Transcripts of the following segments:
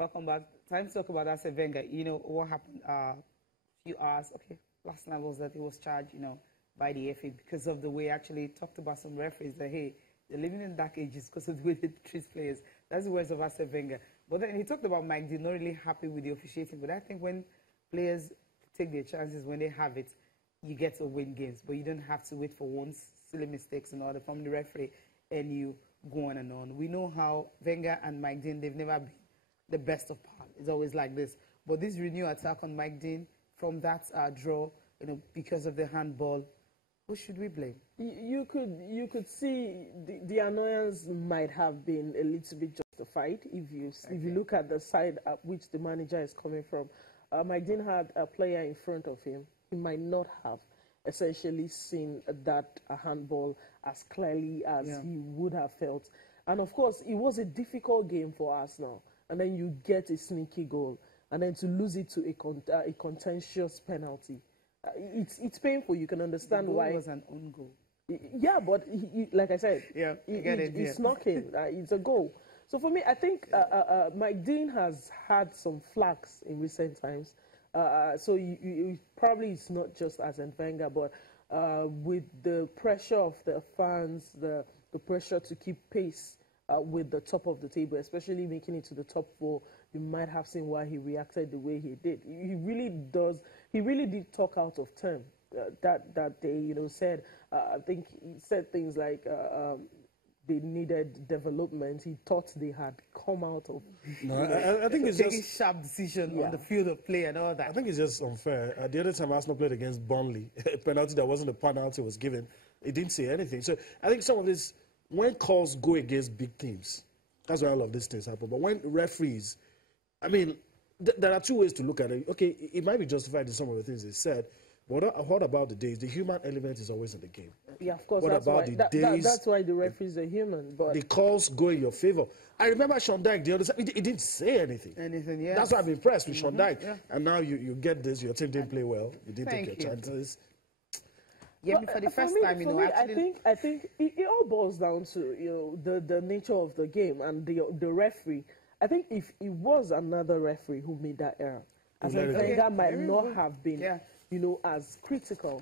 welcome back. Time to talk about Arsene Wenger. You know what happened a few hours, okay, last night was that he was charged, by the FA because of the way he actually talked about some referees that, hey, they're living in dark ages because of the way they treat players. That's the words of Arsene Wenger. But then he talked about Mike D not really happy with the officiating. But I think when players take their chances, when they have it, you get to win games. But you don't have to wait for one silly mistakes in order from the referee and you go on and on. We know how Wenger and Mike Dean, they've never been the best of par. It's always like this. But this renewed attack on Mike Dean from that draw, because of the handball, who should we blame? You could see the annoyance might have been a little bit justified if you look at the side at which the manager is coming from. Mike Dean had a player in front of him. He might not have essentially seen that handball as clearly as he would have felt. And of course, it was a difficult game for Arsenal. And then you get a sneaky goal. And then to lose it to a contentious penalty. It's painful. You can understand why. It was an own goal. Yeah, but like I said, he snuck in. It's a goal. So for me, I think Mike Dean has had some flaks in recent times. So probably it's not just Arsene Wenger, but with the pressure of the fans, the pressure to keep pace with the top of the table, especially making it to the top four, you might have seen why he reacted the way he did. He really did talk out of turn that day. Said I think he said things like they needed development. He thought they had come out of. No, I think it's taking sharp decision on the field of play and all that. I think it's just unfair. The other time Arsenal played against Burnley, a penalty that wasn't a penalty was given. He didn't say anything. So I think some of this, when calls go against big teams, that's why all of these things happen. But when referees, I mean, there are two ways to look at it. Okay, it might be justified in some of the things they said, but what about the days? The human element is always in the game. Yeah, of course. What about the days? That's why the referees are human. But the calls go in your favor. I remember Sean Dyche the other time. He didn't say anything. Yeah. That's why I'm impressed with Sean Dyche. Yeah. And now you get this. Your team didn't play well. You didn't take your chances. Yeah, for the first time, actually, I think it all boils down to the nature of the game and the referee. I think if it was another referee who made that error, Arsene Wenger might not have been, as critical.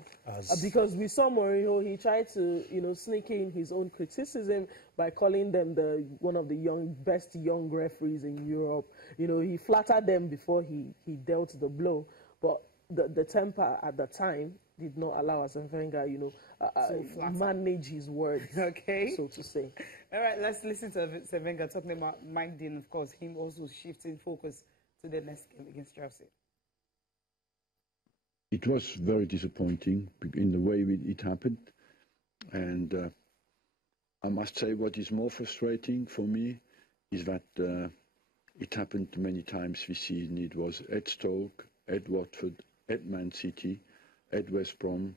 Because we saw Mourinho, he tried to, sneak in his own criticism by calling them one of the best young referees in Europe. He flattered them before he dealt the blow, but the temper at the time did not allow Arsene Wenger, manage his words, so to say. All right, let's listen to Arsene Wenger talking about Mike Dean, of course, him also shifting focus to the next game against Chelsea. It was very disappointing in the way it happened. And I must say what is more frustrating for me is that it happened many times this season. It was at Stoke, at Watford, at Man City, at West Brom,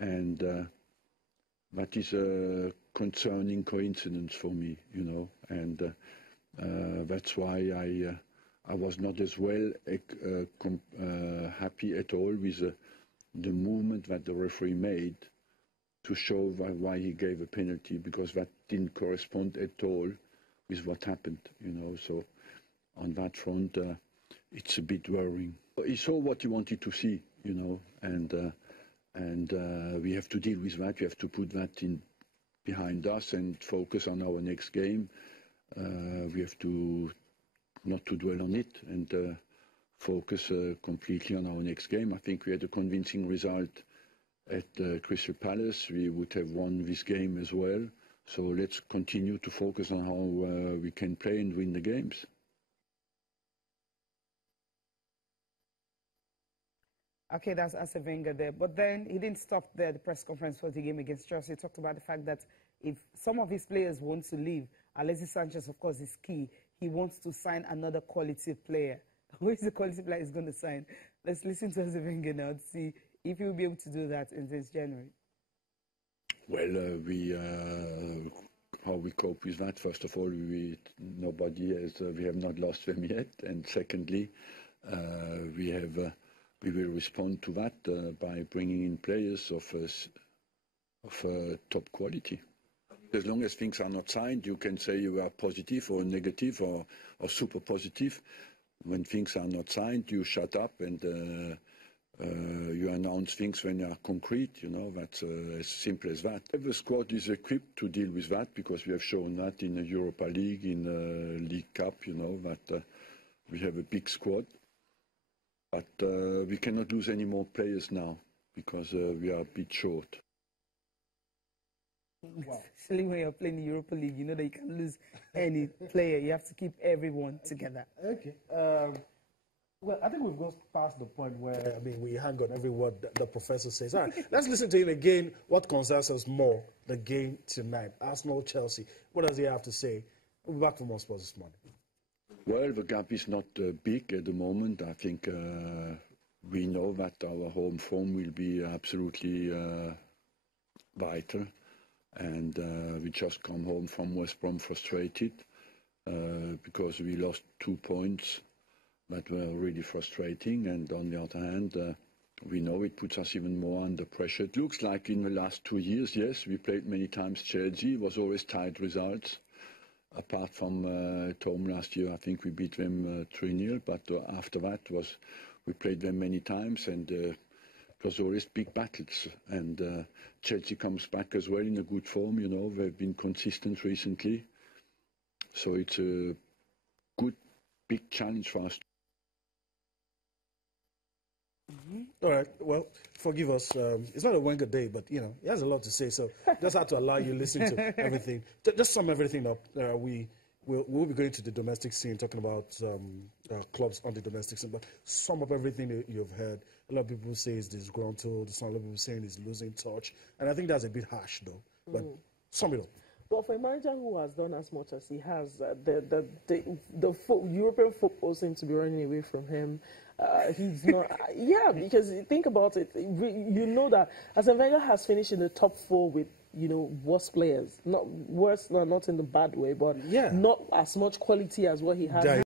and that is a concerning coincidence for me, and that's why I was not as well happy at all with the movement that the referee made to show why he gave a penalty, because that didn't correspond at all with what happened, So on that front, it's a bit worrying. He saw what he wanted to see, and we have to deal with that. We have to put that behind us and focus on our next game. We have to not to dwell on it and focus completely on our next game. I think we had a convincing result at Crystal Palace. We would have won this game as well. So let's continue to focus on how we can play and win the games. Okay, that's Arsene Wenger there. But then he didn't stop there. The press conference for the game against Chelsea, he talked about the fact that if some of his players want to leave, Alexis Sanchez, of course, is key. He wants to sign another quality player. Who is the quality player he's going to sign? Let's listen to Arsene Wenger now to see if he will be able to do that in this January. Well, how we cope with that, first of all, we have not lost them yet. And secondly, we will respond to that by bringing in players of top quality. As long as things are not signed, you can say you are positive or negative or super positive. When things are not signed, you shut up and you announce things when they are concrete. That's as simple as that. The squad is equipped to deal with that because we have shown that in the Europa League, in the League Cup, that we have a big squad. But we cannot lose any more players now because we are a bit short. Wow. Especially when you're playing the Europa League, you know that you can't lose any player. You have to keep everyone together. Okay. Well, I think we've gone past the point where, we hang on every word that the professor says. All right, let's listen to him again. What concerns us more, the game tonight? Arsenal, Chelsea. What does he have to say? We'll be back for more sports this morning. Well, the gap is not big at the moment. I think we know that our home form will be absolutely vital. And we just come home from West Brom frustrated because we lost 2 points that were really frustrating. And on the other hand, we know it puts us even more under pressure. It looks like in the last 2 years, yes, we played many times Chelsea. It was always tight results. Apart from at home last year, I think we beat them 3-0. But after that, we played them many times and it was always big battles. And Chelsea comes back as well in a good form. They've been consistent recently. So it's a good, big challenge for us. All right. Well, forgive us. It's not a Wenger day, but, he has a lot to say. So just had to allow you to listen to everything. Just sum everything up. We'll be going to the domestic scene, talking about clubs on the domestic scene. But sum up everything that you've heard. A lot of people say it's disgruntled. Some people saying it's losing touch. And I think that's a bit harsh, though. But sum it up. Well, for a manager who has done as much as he has, the European football seems to be running away from him. He's not, because think about it. You know that Arsene Wenger has finished in the top 4 with worse players, not worse, not in the bad way, but not as much quality as what he has.